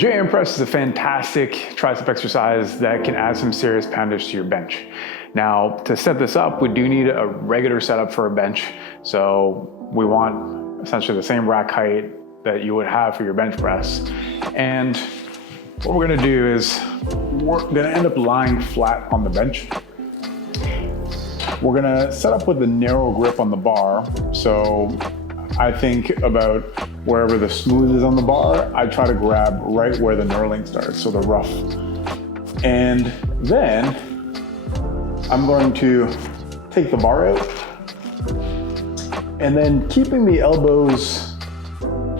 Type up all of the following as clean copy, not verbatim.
JM Press is a fantastic tricep exercise that can add some serious poundage to your bench. Now, to set this up, we do need a regular setup for a bench. So we want essentially the same rack height that you would have for your bench press. And what we're gonna do is we're gonna end up lying flat on the bench. We're gonna set up with a narrow grip on the bar. So I think about wherever the smooth is on the bar, I try to grab right where the knurling starts, so the rough. And then I'm going to take the bar out, and then keeping the elbows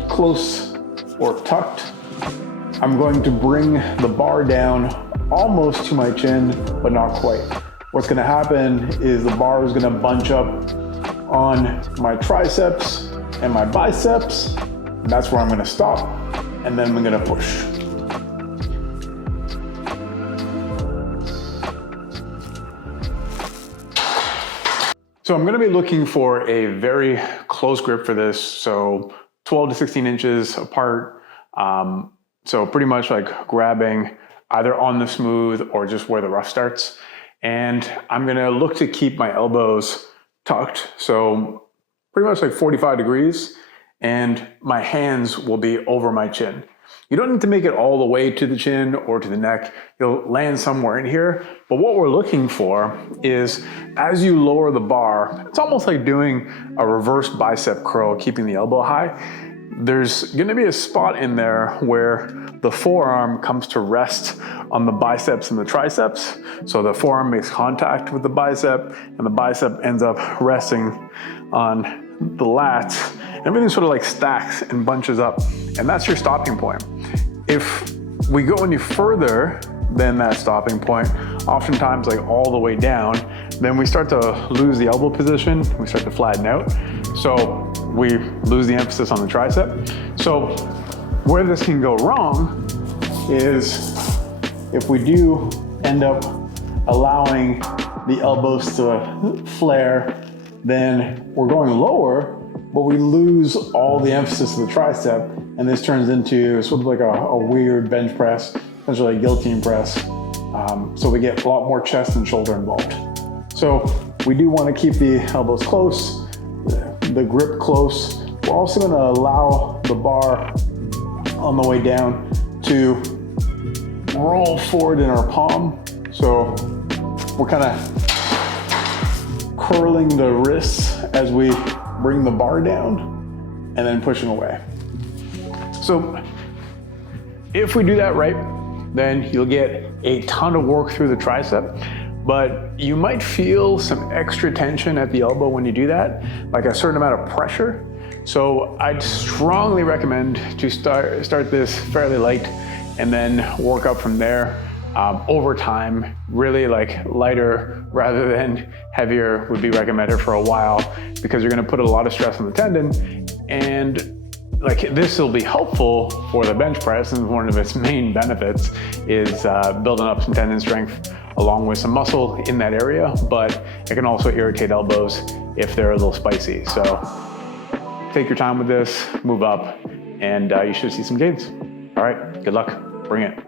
close or tucked, I'm going to bring the bar down almost to my chin, but not quite. What's gonna happen is the bar is gonna bunch up on my triceps and my biceps. That's where I'm gonna stop, and then I'm gonna push. So I'm gonna be looking for a very close grip for this, so 12 to 16 inches apart. So pretty much like grabbing either on the smooth or just where the rough starts. And I'm gonna look to keep my elbows tucked, so pretty much like 45 degrees, and my hands will be over my chin. You don't need to make it all the way to the chin or to the neck. You'll land somewhere in here, but what we're looking for is as you lower the bar, it's almost like doing a reverse bicep curl, keeping the elbow high. There's gonna be a spot in there where the forearm comes to rest on the biceps and the triceps. So the forearm makes contact with the bicep, and the bicep ends up resting on the lats. Everything sort of like stacks and bunches up, and that's your stopping point. If we go any further than that stopping point, oftentimes like all the way down, then we start to lose the elbow position, we start to flatten out. So we lose the emphasis on the tricep. So where this can go wrong is if we do end up allowing the elbows to flare, then we're going lower, but we lose all the emphasis of the tricep, and this turns into sort of like a weird bench press, essentially a guillotine press. So we get a lot more chest and shoulder involved. So we do want to keep the elbows close, the grip close. We're also going to allow the bar on the way down to roll forward in our palm. So we're kind of curling the wrists as we bring the bar down and then pushing away. So if we do that right, then you'll get a ton of work through the tricep, but you might feel some extra tension at the elbow when you do that, like a certain amount of pressure. So I'd strongly recommend to start this fairly light and then work up from there. Over time, really like lighter rather than heavier would be recommended for a while, because you're gonna put a lot of stress on the tendon, and like this will be helpful for the bench press, and one of its main benefits is building up some tendon strength along with some muscle in that area, but it can also irritate elbows if they're a little spicy. So take your time with this, move up, and you should see some gains. All right, good luck, bring it.